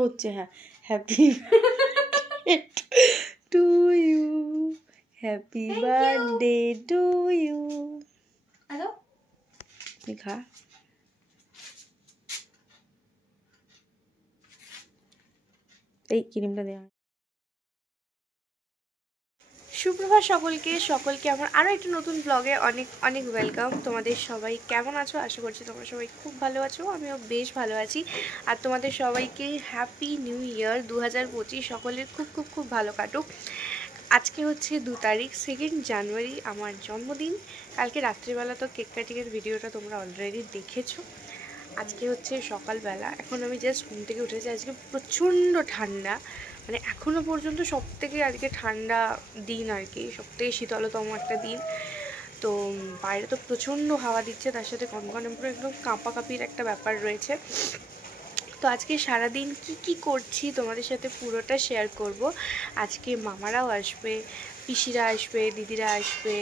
হচ্ছে হ্যাঁ happy to you, happy birthday to you. Hello খা। এই ক্রিমটা দেওয়া। সুপ্রভাত সকলকে আমার আরও একটা নতুন ব্লগে অনেক অনেক ওয়েলকাম। তোমাদের সবাই কেমন আছো? আশা করছি তোমরা সবাই খুব ভালো আছো, আমিও বেশ ভালো আছি। আর তোমাদের সবাইকে হ্যাপি নিউ ইয়ার 2025, সকলের খুব খুব খুব ভালো কাটুক। আজকে হচ্ছে 2 তারিখ, 2 জানুয়ারি আমার জন্মদিন। কালকে রাত্রিবেলা তো কেক কাটিংয়ের ভিডিওটা তোমরা অলরেডি দেখেছো। আজকে হচ্ছে সকালবেলা, এখন আমি জাস্ট ঘুম থেকে উঠেছি। আজকে প্রচণ্ড ঠান্ডা, মানে এখনও পর্যন্ত সবথেকে আজকে ঠান্ডা দিন আর কি, সবথেকে শীতলতম একটা দিন। তো বাইরে তো প্রচণ্ড হাওয়া দিচ্ছে, তার সাথে কনকনে পুরো একদম কাঁপাকাঁপির একটা ব্যাপার রয়েছে। তো আজকে সারাদিন কি করছি তোমাদের সাথে পুরোটা শেয়ার করব। আজকে মামারাও আসবে, পিসিরা আসবে, দিদিরা আসবে,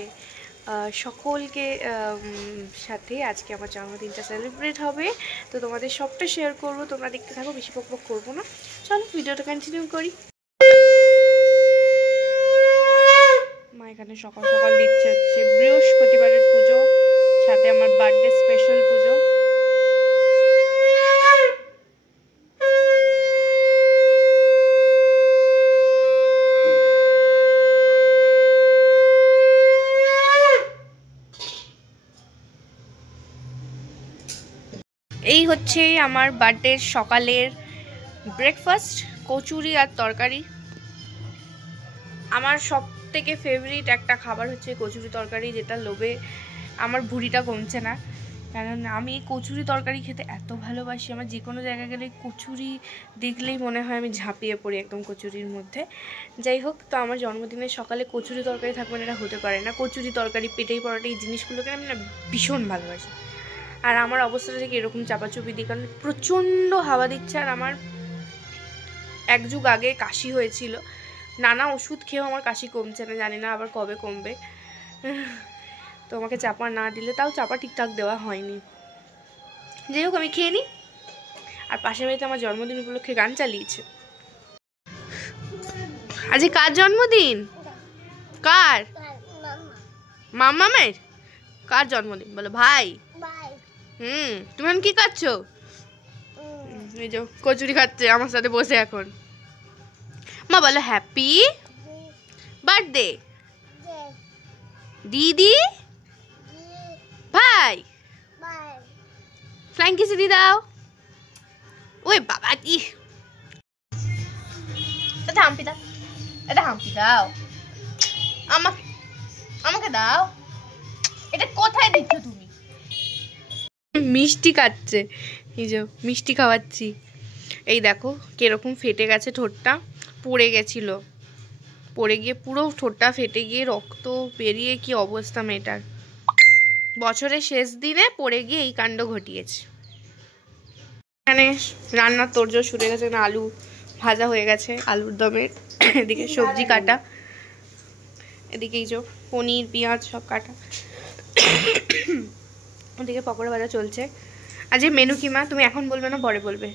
সকলকে সাথে আজকে আমার জন্মদিনটা সেলিব্রেট হবে। তো তোমাদের সবটা শেয়ার করব, তোমরা দেখতে থাকো, বেশি বকবক করবো না। চলো ভিডিওটা কন্টিনিউ করি। মা এখানে সকাল সকাল দিচ্ছে হচ্ছে বৃহস্পতিবারের পুজো, সাথে আমার বার্থডে স্পেশাল পুজো। এই হচ্ছে আমার বার্থডের সকালের ব্রেকফাস্ট, কচুরি আর তরকারি। আমার সব থেকে ফেভারিট একটা খাবার হচ্ছে কচুরি তরকারি, যেটা লোভে আমার ভুঁড়িটা কমছে না। কারণ আমি কচুরি তরকারি খেতে এত ভালোবাসি, আমার যে কোনো জায়গায় গেলে কচুরি দেখলেই মনে হয় আমি ঝাঁপিয়ে পড়ি একদম কচুরির মধ্যে। যাই হোক, তো আমার জন্মদিনের সকালে কচুরি তরকারি থাকবে না এটা হতে পারে না। কচুরি তরকারি, পেটাই পরোটা, এই জিনিসগুলোকে আমি না ভীষণ ভালোবাসি। আর আমার অবস্থাটা ঠিক এরকম চাপাচুপি দিই, কারণ প্রচণ্ড হাওয়া দিচ্ছে। আর আমার এক যুগ আগে কাশি হয়েছিল, নানা ওষুধ খেয়েও আমার কাশি কমছে না, জানি না আবার কবে কমবে। তো আমাকে চাপা না দিলে, তাও চাপা ঠিকঠাক দেওয়া হয়নি। যাই হোক, আমি খেয়ে নিই। আর পাশের বাড়িতে আমার জন্মদিন উপলক্ষে গান চালিয়েছে। আজকে কার জন্মদিন? কার? মামামের। কার জন্মদিন বলো? ভাই। তুমি এখন কি খাচ্ছো? এই যে কচুরি খাচ্ছে আমার সাথে বসে এখন। মা বলো হ্যাপি বার্থডে দিদি ভাই। ফ্লাইং কিস দিয়ে দাও। ওই বাবা কি, এটা হাম্পি দাও, এটা হাম্পি দাও, আমাকে আমাকে দাও। এটা কোথায় দিচ্ছ তুমি? মিষ্টি খাচ্ছে, এই যে মিষ্টি খাওয়াচ্ছি। এই দেখো কিরকম ফেটে গেছে ঠোঁটটা, পড়ে গেছিল, পড়ে গিয়ে পুরো ঠোঁটটা ফেটে গিয়ে রক্ত বেরিয়ে কি অবস্থা মেয়েটার। বছরের শেষ দিনে পড়ে গিয়ে এই কাণ্ড ঘটিয়েছে। এখানে রান্নার তোড়জোড় শুরু হয়ে গেছে, আলু ভাজা হয়ে গেছে, আলুর দমের। এদিকে সবজি কাটা, এদিকে এই যে পনির পেঁয়াজ সব কাটা, ওদিকে পকোড়া ভাজা চলছে। আজকে মেনু কি মা? তুমি এখন বলবে না পরে বলবে?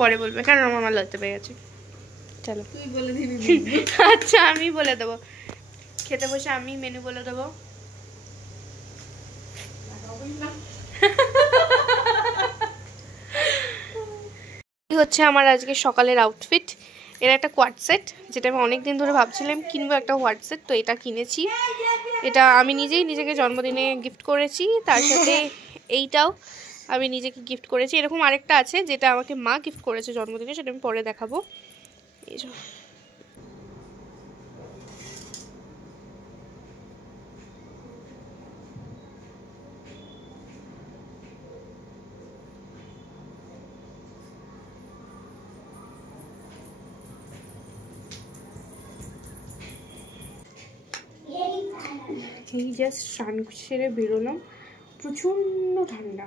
পরে বলবে, কারণ আমার লজ্জা পেয়ে গেছে। চলো তুই বলে দিবি। আচ্ছা আমি বলে দেবো, খেতে বসে আমি মেনু বলে দেবো। এই হচ্ছে আমার আজকে সকালের আউটফিট। এটা একটা কোয়ার্ড সেট, যেটা আমি অনেকদিন ধরে ভাবছিলাম কিনবো একটা কোয়ার্ড সেট, তো এটা কিনেছি। এটা আমি নিজেই নিজেকে জন্মদিনে গিফট করেছি, তার সাথে এইটাও আমি নিজেকে গিফট করেছি। এরকম আরেকটা আছে যেটা আমাকে মা গিফট করেছে জন্মদিনে, সেটা আমি পরে দেখাবো। এই যে এই জাস্ট স্নান সেরে বেরোলাম, প্রচণ্ড ঠান্ডা।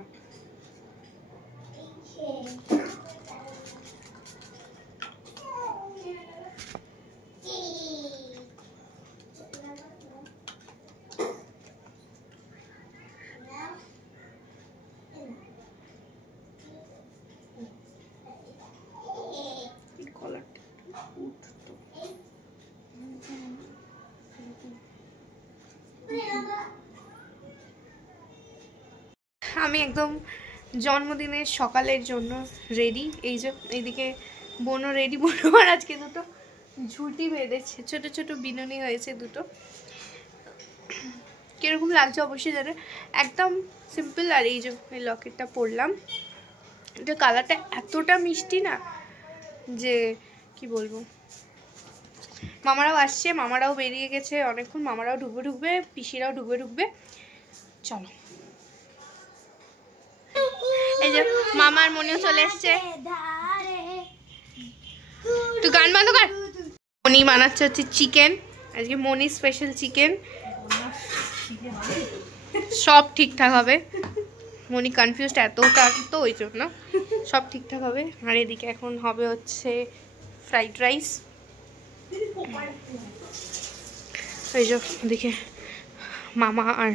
আমি একদম জন্মদিনের সকালের জন্য রেডি। এই যে এইদিকে বোনও রেডি, বোনও আর আজকে দুটো ঝুটি বেঁধেছে, ছোট ছোট বিনুনি হয়েছে দুটো। কিরকম লাগছে অবশ্যই জানে, একদম সিম্পল। আর এই যে এই লকেটটা পরলাম, এটা কালারটা এতটা মিষ্টি না যে কি বলবো। মামারাও আসছে, মামারাও বেরিয়ে গেছে অনেকক্ষণ, মামারাও ঢুকবে, পিসিরাও ঢুকবে। চলো, এই যে মামার মনিও চলে এসছে। তুই গান বন্ধ কর। মনি বানাচ্ছে হচ্ছে চিকেন, আজকে মনি স্পেশাল চিকেন। সব ঠিকঠাক হবে, মনি কনফিউজড এতটা তো ওই জন্য, সব ঠিকঠাক হবে। আর এদিকে এখন হবে হচ্ছে ফ্রাইড রাইস। এই যে দেখে মামা আর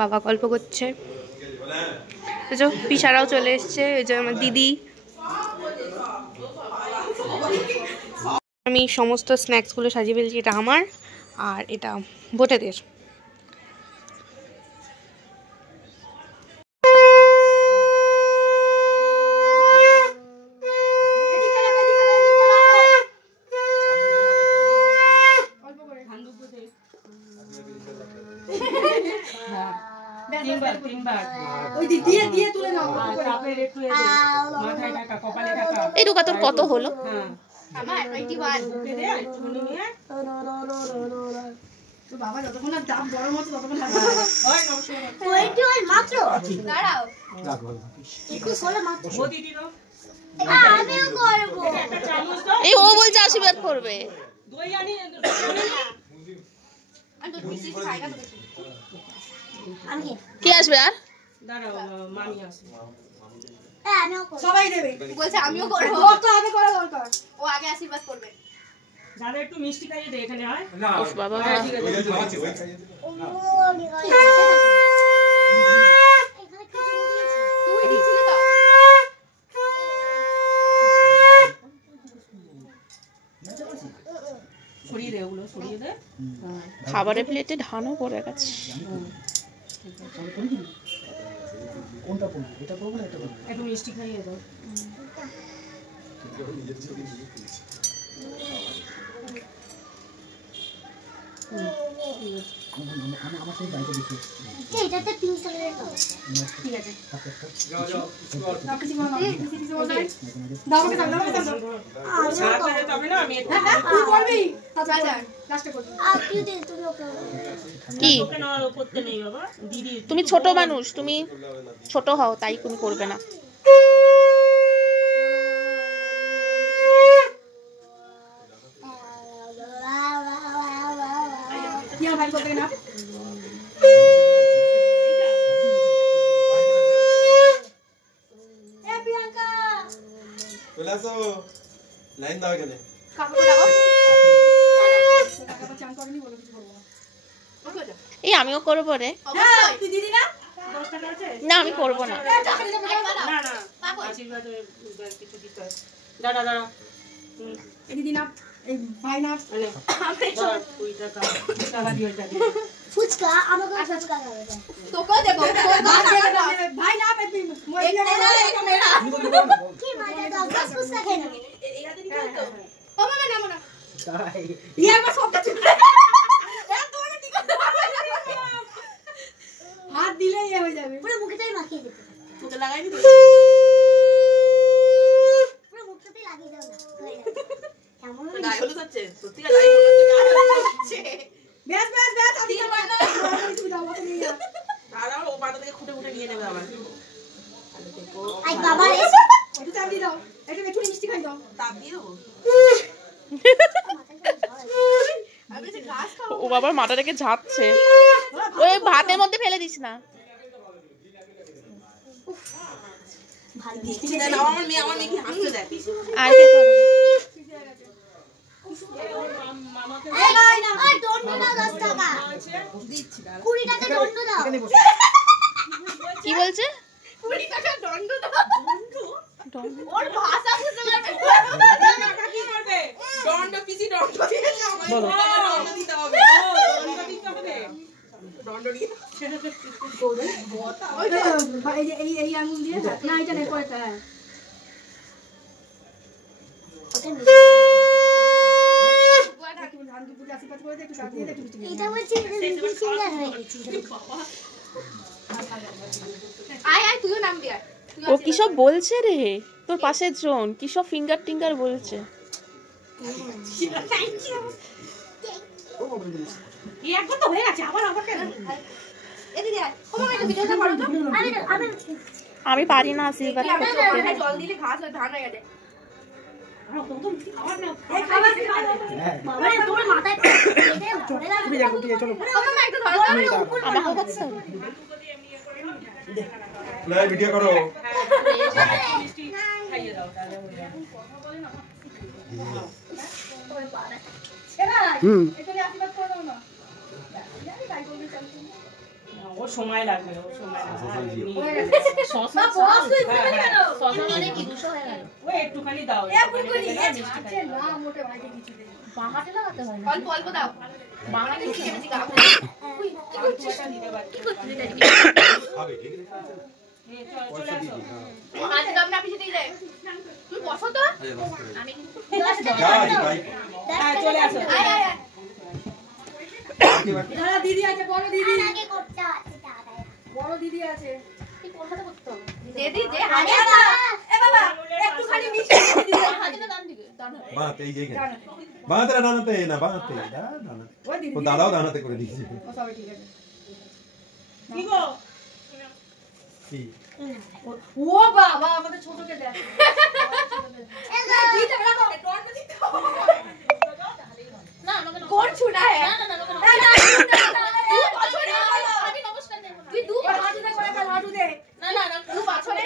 বাবা গল্প করছে, এই যে পিসারাও চলে এসছে, এই যে আমার দিদি। আমি সমস্ত স্ন্যাক্সগুলো সাজিয়ে ফেলছি, এটা আমার আর এটা বোটেদের। এই টুকা তোর কত হলো? বাবা যতক্ষণ না দাম বড় মতো ততক্ষণ এই ও বলছে আশীর্বাদ করবে। কে আসবে আর? সবাই দেবে বলছে আমিও করবো, ওর তো আগে করা দরকার, ও আগে আশীর্বাদ করবে। যারা একটু মিষ্টি খাইয়ে দে এখানে হয় না বাবা। ছড়িয়ে দে, ওগুলো ছড়িয়ে দে। খাবারের প্লেটে ধানও পড়ে গেছে। কোনটা করব, এটা করব না এটা করব? একটু মিষ্টি খাইয়ে দাও। আমার সেই বাইকে দেখি এটাতে পিঙ্ক কালারের দাও। ঠিক আছে যাও যাও ছাড় করে তবে না আমি একটু তুই করবি আচ্ছা লাস্টে করবি আপনি দে তুমি ওকে কি ওকে না করতে নেই বাবা, দিদি তুমি ছোট মানুষ, তুমি ছোট হও তাই তুমি করবে না। কি ভাই করতে না এ প্রিয়াঙ্কা চলে আসো, লাইন দাও এখানে। কাপড় লাগাও কাপড় চান করেনি বলে কিছু বলবো না। এই আমিও করবো রে। হ্যাঁ তুই দিদি না 10 টাকা আছে? না আমি করবো না। না না আশীর্বাদ কিছু দিতে হয়। দাঁড়া এই দিদি না এই ভাই না মানে ওই টাকা দিয়ে যাবে। ফুচকা আমাকে ফুচকা খাবে তোকেও দেব ভাই না পেপি মই ক্যামেরা কি মজা দাও বাস ফুচকা খেয়ে নেবে এরাতে দিতে তো ও মামা নামো না তাই ইয়া একবার সবটা ঠিক তোমাকে ঠিক করতে পারবে না হাত দিলেই এ হয়ে যাবে পুরো মুখেটাই মাখিয়ে দিতে তোকে লাগাই দিতে পুরো মুখটাতেই লাগিয়ে দাও না হয়ে যাবে কেমন গায়ে হলুদ হচ্ছে সত্যি গায়ে হলুদ হচ্ছে ব্যাস আদি না তুমি দাও মত নিয়ে যা দাঁড়াও ও পাতা থেকে খুঁটে নিয়ে নেবে আবার আই বাবা রে একটু চাপ দিয়ে দাও একটু মিষ্টি খাই দাও তাপ দিয়ে দাও আমি যে ঘাস খাবো ও বাবার মাথা থেকে ঝাপছে, ওই ভাতের মধ্যে ফেলে দিস না। ভালো মিষ্টি দেয় না আমার মেয়ে কি হাসতে দেয় আর কে করবে? মামাকে এই ভাই না ওই দন্ড দাও 10 টাকা দিচ্ছি দাঁড়া 20 টাকা দন্ড দাও কি বলছে? 20 টাকা দণ্ড দাও দণ্ড? ওর ভাষা বুঝতে পারবে টাকা কি করবে দণ্ড পিসি দণ্ড দিয়েছে আমাকে দণ্ড দিতে হবে দণ্ড দিতে হবে। দণ্ড নিয়ে এই আঙুল দিয়ে না এটা নেই পরেটা হ্যাঁ এটা বলছি সিঙ্গার হয়ে গেছি আয় আয় তুইও নাম দিয়ে ও কি সব বলছে রে তোর পাশে জন কি সব ফিঙ্গার টিঙ্গার বলছে এই একবার তো হয়ে গেছে আবার আবার কেন এদিকে আয় ওমা একটা ভিডিওটা করো তো আমি আমি পারি না আশীর্বাদ জল দিলে ঘাস হয় ধান হয়ে গেছে বাবা তোমার মাথায় ধরে না তুমি যাও ঠিক আছে চলো ওমা একটু ধরো আমার কাছে লাই ভিডিও করো মিষ্টি খাইয়ে দাও তাহলে হয়ে যাবে ওর সময় লাগবে ওর সময় লাগবে শশা মানে কি 200 হয়ে গেল ওই একটুখানি দাও মিষ্টি খাইয়ে দাও বাহাতে লাগাতে হয় অল্প অল্প দাও বাঙালি কি কেমন গাও আবে ঠিক আছে চলে আসো আজ দাম না পিছে দিয়ে যায় তুই বসো তো আমি যা ভাই হ্যাঁ চলে আসো আয় আয় আয় দাদা দিদি আছে বড় দিদি আগে করতে আছে দাদা বড় দিদি আছে তুই কোনটা করতে হবে দিদি যে আরে হাতে বাবা এ বাবা একটুখানি মিষ্টি দিয়ে দিদি হাতে দাম দিবে দাম বানাতে এই জায়গায় বানাতে দানাতে না বানাতে দানাতে ওই দিদি ও দাদাও দানাতে করে দিয়েছে ও সবাই ঠিক আছে কি গো কি ও বাবা আমাদের ছোটকে দেখ দিতে রাখো টর্ন দিতে না আমাকে কোন ছুনা है না না তুই পাছরে আমি নমস্কার দেব তুই দু হাঁটু দে করে কাল হাঁটু দে না না না তুই পাছরে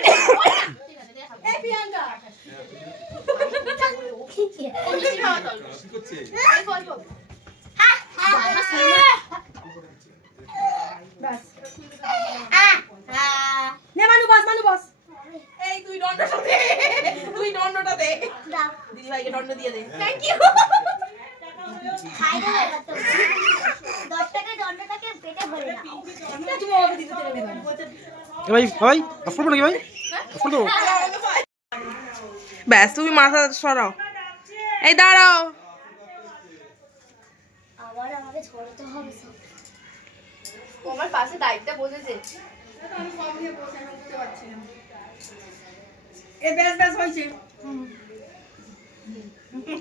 ঠিক আছে দে এ প্রিয়াঙ্কা ও মিষ্টি খাওয়া চল কি করছে অল্প অল্প বাস হ্যাঁ নে মানু বস এই তুই দণ্ডটা দে তুই দণ্ডটা দে দাও দিদি ভাইকে দণ্ড দিয়ে দে থ্যাংক ইউ খাই দাও এবার তো 10 টাকা দণ্ডটাকে পেটে ভরে দাও তুমি ওকে দিতে দেবে না ভাই ভাই আসল নাকি ভাই আসল তো ব্যাস তুমি মাথা সরাও এই দাঁড়াও আবার আমাকে ছড়াতে হবে সব ও আমার পাশে দায়িত্ব বসেছে আমি সব নিয়ে বসে আমি উঠতে পারছি না এ ব্যাস হইছে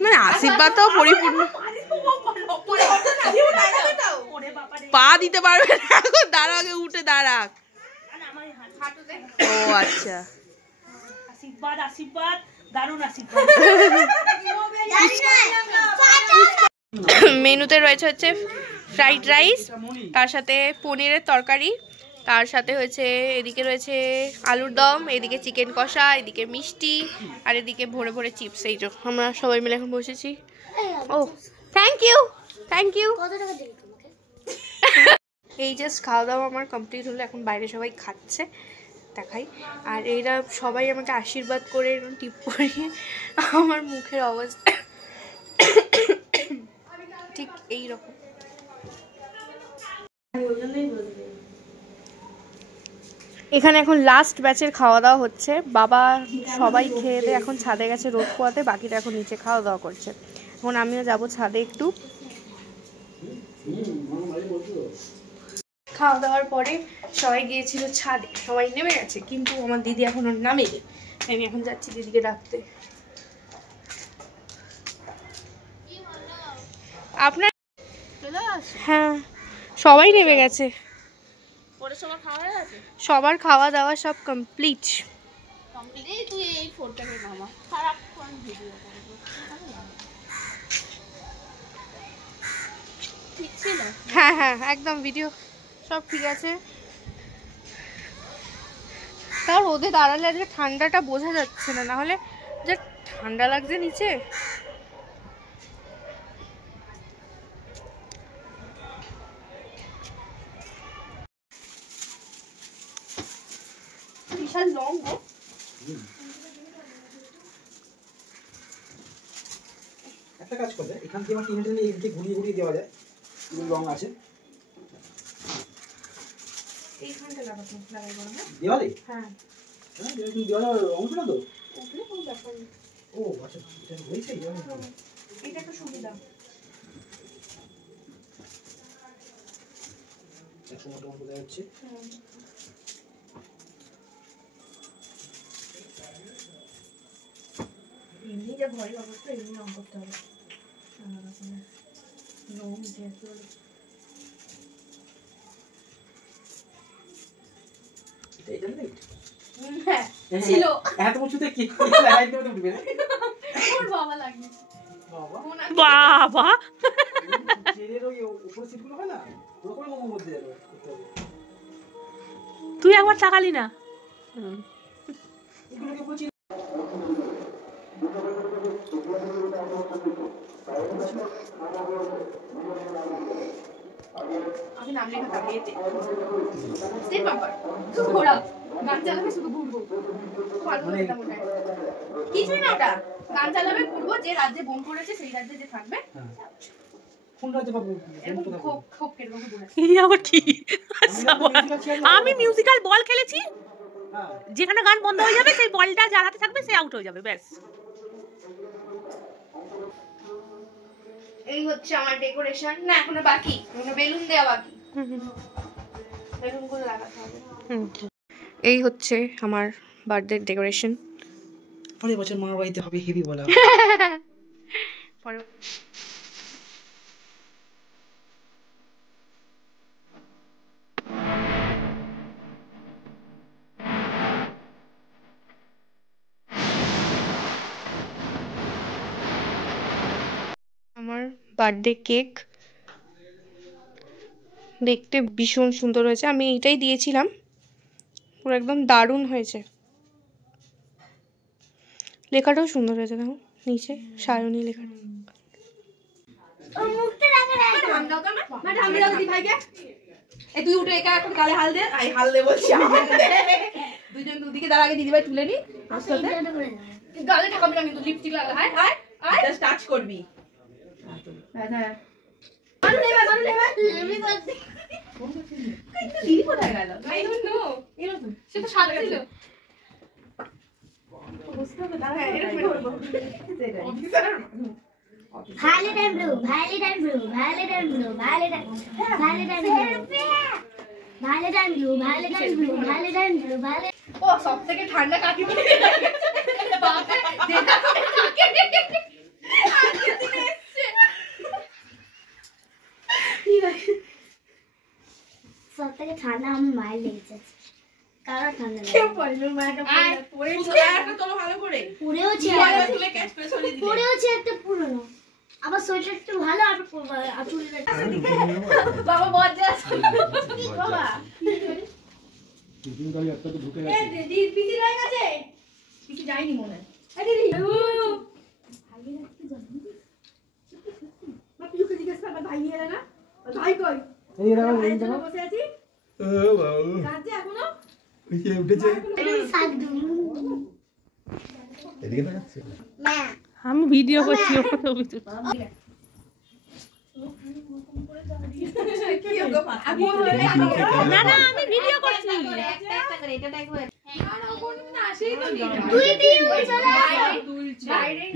মানে আশীর্বাদ তো পরিপূর্ণ পা দিতে পারবে না এখন দাঁড়া আগে উঠে দাঁড়াক ও আচ্ছা আশীর্বাদ আশীর্বাদ দারুণ আশীর্বাদ মেনুতে রয়েছে হচ্ছে ফ্রাইড রাইস তার সাথে পনিরের তরকারি তার সাথে হচ্ছে এদিকে রয়েছে আলুর দম এদিকে চিকেন কষা এদিকে মিষ্টি আর এদিকে ভরে ভরে চিপস এই যে আমরা সবাই মিলে এখন বসেছি ও থ্যাংক ইউ কত টাকা দিবি তোমাকে এই জাস্ট খাওয়া দাওয়া আমার কমপ্লিট হলো এখন বাইরে সবাই খাচ্ছে দেখাই আর এরা সবাই আমাকে আশীর্বাদ করে এরকম টিপ করিয়ে আমার মুখের অবস্থা ঠিক এই রকম এখানে এখন লাস্ট ব্যাচের খাওয়া দাওয়া হচ্ছে বাবা সবাই খেয়ে দিয়ে এখন ছাদে গেছে রোদ পোয়াতে বাকিটা এখন নিচে খাওয়া দাওয়া করছে এখন আমিও যাব ছাদে একটু খাওয়া দাওয়ার পরে সবাই গিয়েছিল ছাদে সবাই নেমে গেছে কিন্তু আমার দিদি এখনো নামেনি আমি এখন যাচ্ছি দিদিকে ডাকতে আপনার হ্যাঁ সবাই নেমে গেছে সবার খাওয়া দাওয়া সব কমপ্লিট হ্যাঁ হ্যাঁ একদম ভিডিও সব ঠিক আছে তাও রোদে দাঁড়ালে আজকে ঠান্ডাটা বোঝা যাচ্ছে না নাহলে যা ঠান্ডা লাগছে নিচে বিশাল লং গো একটা কাজ করলে এখান থেকে আমার টিমটা নিয়ে এদিকে ঘুরিয়ে ঘুরিয়ে দেওয়া যায় রং আছে এখানটা লাগাবো লাগাই বড় না দেওয়ালে? হ্যাঁ হ্যাঁ, দেওয়ালে অংশ না তো? ওখানে কোনো ব্যাপার নেই ও আচ্ছা, এটা হয়েছে দেওয়ালে। এটা একটা সুবিধা একশো মতো অংশ দেওয়া হচ্ছে। এমনি যা ঘরের অবস্থা এমনি রং করতে হবে রং উঠে আসতে হবে এটা নেই? হ্যাঁ ছিল এত উঁচুতে কি লাগাই দেবে উঠবে? ওর বাবা লাগবে বাবা, বাবা চেয়ারের ওই উপরে সিটগুলো হয় না, ওরকম মোমোর মধ্যে যাবে করতে হবে। তুই একবার তাকালি না এগুলোকে বলছি আমি নাম লেখা থাকি এতে স্টেপ বাম্পার শুধু ঘোরা গান চালাবে শুধু ঘুরবো মানে কিছুই না ওটা গান চালাবে ঘুরবো যে রাজ্যে বোম পড়েছে সেই রাজ্যে যে থাকবে কোন রাজ্যে পাবো? এরকম খোপ খোপ কেরকম ঘুরে এই আবার কি আমি মিউজিক্যাল বল খেলেছি হ্যাঁ, যেখানে গান বন্ধ হয়ে যাবে সেই বলটা যার হাতে থাকবে সে আউট হয়ে যাবে ব্যাস এই হচ্ছে আমার ডেকোরেশন না এখনো বাকি এখনো বেলুন দেওয়া বাকি বেলুনগুলো লাগাতে হবে এই হচ্ছে আমার বার্থডে ডেকোরেশন পরের বছর মামার বাড়িতে হবে হেভি বলা। আমার বার্থডে কেক দেখতে ভীষণ সুন্দর হয়েছে আমি এইটাই দিয়েছিলাম পুরো একদম দারুণ হয়েছে লেখাটাও সুন্দর হয়েছে দেখো নিচে সায়নী লেখাটা ওর মুখটা দেখা যায় হাম দাও তো না হাম দাও দি ভাইকে এই তুই উঠে একা এখন গালে হাল দে আই হাল দে বলছি দুইজন দুদিকে দাঁড়া আগে দিদি ভাই তুলে নি আস্তে গালে ঠাকাবি না কিন্তু লিপস্টিক লাগা high high high just touch করবি হ্যাঁ হ্যাঁ মানু নেবে আমি বলছি কিন্তু দিদি কোথায় গেল আই ডোন্ট নো এরকম সে তো সাদা ছিল বুঝতে হবে দাঁড়া এরকম করব violet and blue, violet and blue, violet and blue, violet and blue, violet and blue, violet and blue, violet and blue, violet and blue, violet. ও সবথেকে ঠান্ডা কাকি বলে বাপরে যেটা সব থেকে ঠান্ডা আমার মায়ের লেগেছে কারো ঠান্ডা কেউ লাগে পড়লো মাকে পড়ে একটা তোলো ভালো করে পুরেওছে তুলে ক্যাচ করে সরিয়ে দিলে পুরেওছে একটা পুরনো আবার সোয়েটার একটু ভালো আর চুলের বাবা বজ্জা আছে বাবা এ দিদি পিছি রয়ে গেছে পিছি যায়নি মনে হয় দিদি মা পিছু জিজ্ঞেস কর ভাই নিয়ে এলে না ভাই কই এই রাও ভাইয়ের জন্য বসে আছি কাজে এখনো উঠেছে শাক দুম এদিকে দেখাচ্ছে মা আমি ভিডিও করছি কি গো আগুন না না আমি ভিডিও করছি একটা করে এটা দেখো আর কোন না সেই তো তুই দিয়ে চলে তুলছে বাইরেই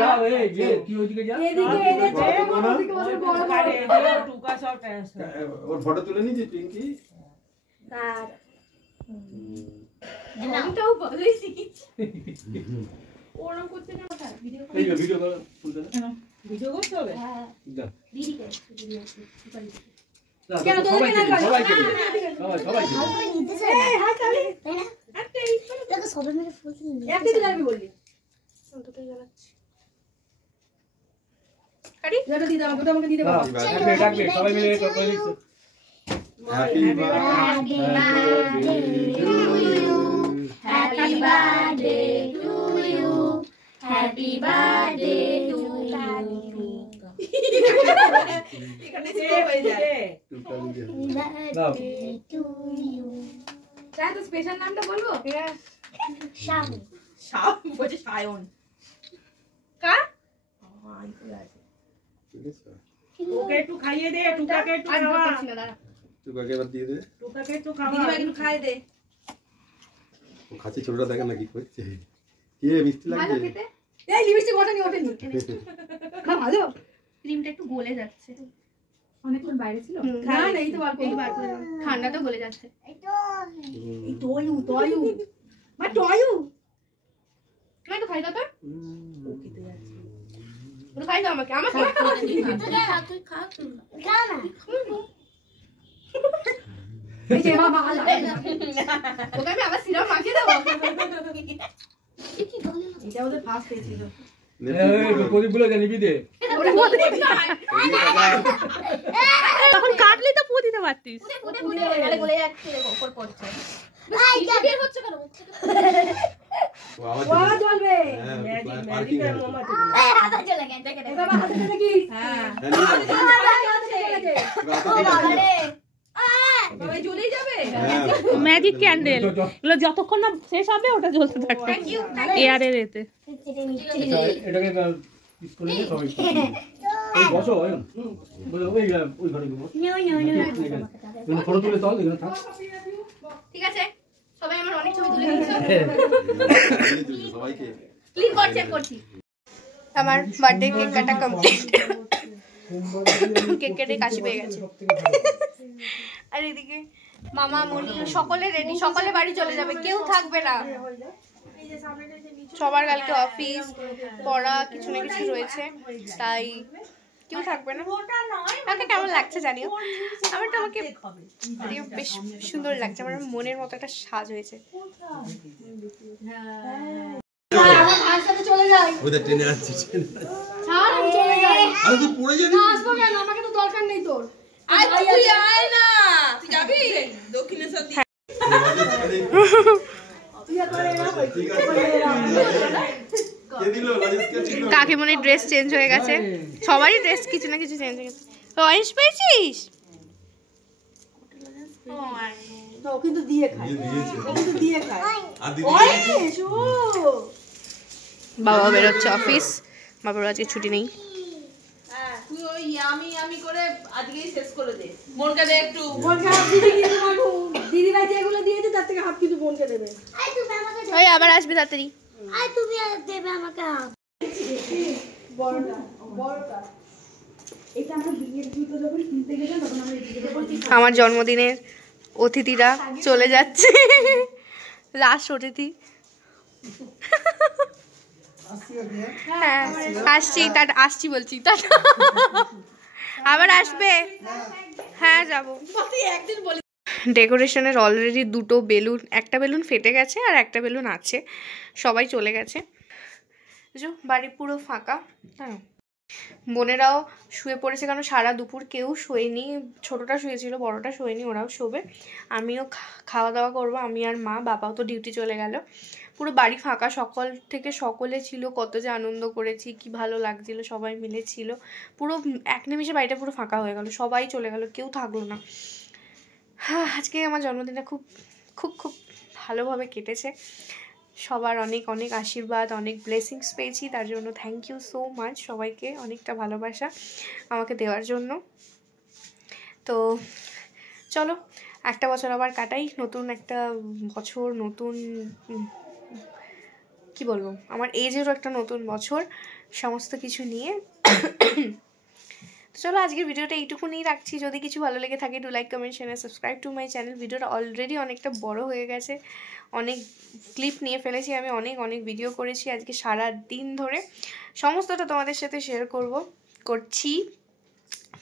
যাও এই যে কি ওইদিকে যা টুকা সব ট্রান্সফার ওর ফটো তুলে নিয়েছি পিঙ্কি তার নামটাও বলেই শিখেছি ওরকম করতে না কথা ভিডিও এই ভিডিও কর তুলতে না ভিডিও করতে হবে যা দিদিকে কেন সবাই সবাইকে সবাই ভালো করে নিতে চাই এই হাত তালি তাই না একটাই তোকে সবাই মিলে ফুল কিনে একটাই জানবি বললি দুটোই জ্বালাচ্ছি যেটা দিতে আমাকে দিতে বল ডাকবে ডাকবে সবাই মিলে করে দিচ্ছে। Happy Happy birthday to you. Happy birthday to you. এখানে স্লো হয়ে যায় Birthday to you. চাই তো স্পেশাল নামটা বলবো Sham. শাম বলছে সায়ন কার ওকে একটু খাইয়ে দে টুকাকে একটু আর খাওয়া করছি না দাঁড়া টুকাকে এবার দিয়ে দে। টোকাকে তো খাওয়া দিদিভাই একটু খাই দে। ও খাচ্ছে, ছোটটা দেখেন না কি করছে। কে মিষ্টি ভালো লাগছে? খেতে। এই লিপস্টিক ওঠেনি। খা ভালো। ক্রিমটা একটু গলে যাচ্ছে। অনেকক্ষণ বাইরে ছিল। না না এই তো বার করে দাও। ঠান্ডা তো গলে যাচ্ছে। এই টয়ু। মা টয়ু। মা একটু খাই দাও তো। একটু খাই দাও আমাকে। তুই খা না এই যে মা ভালো। ওকে আমি আবার সিরাপ মাখিয়ে দেবো। এটা ওদের ফার্স্ট পেয়েছিল। প্রদীপগুলো জানিবি দে। তখন কাটলে তো পুঁতে দিতে পারতিস। গলে যাচ্ছে উপর পড়ছে। আই বের হচ্ছে কেন ও আবার ওয়া জ্বলবে। পার্কিং এই হাতে চলে গেছে দেখে এটা বাবা হাতে দেখি। হ্যাঁ। বাবা রে বাবা জ্বলেই যাবে। ম্যাজিক ক্যান্ডেল এগুলো যতক্ষণ না শেষ হবে ওটা জ্বলতে থাকবে এয়ারের এতে। এটাকে পিস করে নিয়ে সবাই এই বসো বলো ওই ঘরে গো ফটো তুলে চল এখানে থাক। ঠিক আছে সবাই আমার অনেক ছবি তুলে দিয়েছে। সবাইকে ক্লিন করছি। আমার বার্থডে কেক কাটা কমপ্লিট। কেক কেটে কাশি পেয়ে গেছে। আর এদিকে মামা মনি সকলে রেডি, সকলে বাড়ি চলে যাবে, কেউ থাকবে না। সবার কালকে অফিস পড়া কিছু না কিছু রয়েছে, তাই কেউ থাকবে না। আমাকে কেমন লাগছে জানিও। আমার তো আমাকে বেশ সুন্দর লাগছে, আমার মনের মতো একটা সাজ হয়েছে। চলে যাই। ওদের ট্রেনে আসছে। ছাড় আমি চলে যাই। আরে তুই পড়ে যাবি। না আসবো কেন, আমাকে তো দরকার নেই তোর। আয় তুই আয় না, তুই যাবি দক্ষিণেশ্বর দিকে। ঠিক আছে। কে দিল? রাজেশকে দিল। কাকিমনির ড্রেস চেঞ্জ হয়ে গেছে, সবারই ড্রেস কিছু না কিছু চেঞ্জ হয়ে গেছে। অরেঞ্জ পেয়েছিস? ও কিন্তু দিয়ে খায়। দিয়েছে। ও কিন্তু দিয়ে খায়। আর দিদি বাবা বেরোচ্ছে অফিস, বাবার আজকে ছুটি নেই। হ্যাঁ তুই ওই আমি করে আজকেই শেষ করে দে। বোনকে দে একটু। বোনকে হাফ দিদি কিন্তু মাগো। দিদিভাই যেগুলো দিয়েছে তার থেকে হাফ কিন্তু বোনকে দেবে। আই তুমি আমাকে ওই আবার আসবে তাড়াতাড়ি। আই তুমি দেবে আমাকে হাফ বড়টা এটা আমরা বিয়ের জুতো যখন কিনতে গেলাম তখন আমরা এদিকে বলছি আমার জন্মদিনের অতিথিরা চলে যাচ্ছে, লাস্ট অতিথি। হ্যাঁ আসছি বলছি, আবার আসবে। হ্যাঁ যাবো। ডেকোরেশনের অলরেডি দুটো বেলুন, একটা বেলুন ফেটে গেছে আর একটা বেলুন আছে, সবাই চলে গেছে। বাড়ি পুরো ফাঁকা। হ্যাঁ বোনেরাও শুয়ে পড়েছে, কারণ সারা দুপুর কেউ শোয়নি। ছোটটা শুয়েছিল, বড়টা শোয়নি, ওরাও শোবে। আমিও খাওয়া দাওয়া করবো, আমি আর মা। বাবাও তো ডিউটি চলে গেল। পুরো বাড়ি ফাঁকা, সকাল থেকে সকলে ছিল, কত যে আনন্দ করেছি, কি ভালো লাগছিল, সবাই মিলে ছিল। পুরো এক নিমিষে বাড়িটা পুরো ফাঁকা হয়ে গেল, সবাই চলে গেল, কেউ থাকলো না। হ্যাঁ আজকে আমার জন্মদিনটা খুব খুব খুব ভালোভাবে কেটেছে। সবার অনেক অনেক আশীর্বাদ, অনেক ব্লেসিংস পেয়েছি, তার জন্য থ্যাংক ইউ সো মাচ সবাইকে, অনেকটা ভালোবাসা আমাকে দেওয়ার জন্য। তো চলো একটা বছর আবার কাটাই, নতুন একটা বছর, নতুন কি বলবো, আমার এজেরও একটা নতুন বছর, সমস্ত কিছু নিয়ে। তো চলো আজকের ভিডিওটা এইটুকুনি রাখছি। যদি কিছু ভালো লেগে থাকে do like comment share subscribe to my channel. ভিডিওটা অলরেডি অনেকটা বড় হয়ে গেছে, অনেক ক্লিপ নিয়ে ফেলেছি আমি, অনেক ভিডিও করেছি আজকে সারা দিন ধরে, সমস্তটা তোমাদের সাথে শেয়ার করছি।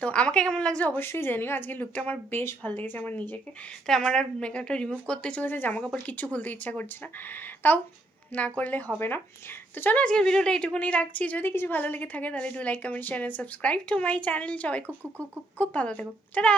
তো আমাকে কেমন লাগছে অবশ্যই জানিও। আজকে লুকটা আমার বেশ ভালো লেগেছে আমার নিজেকে, তাই আমার আর মেকআপটা রিমুভ করতে চলেছে, জামা কাপড় কিচ্ছু খুলতে ইচ্ছা করছে না, তাও না করলে হবে না। তো চলো আজকের ভিডিওটা এইটুকুনি রাখছি। যদি কিছু ভালো লেগে থাকে তাহলে do like comment share subscribe to my channel. সবাই খুব খুব খুব খুব খুব ভালো থেকো। টাটা।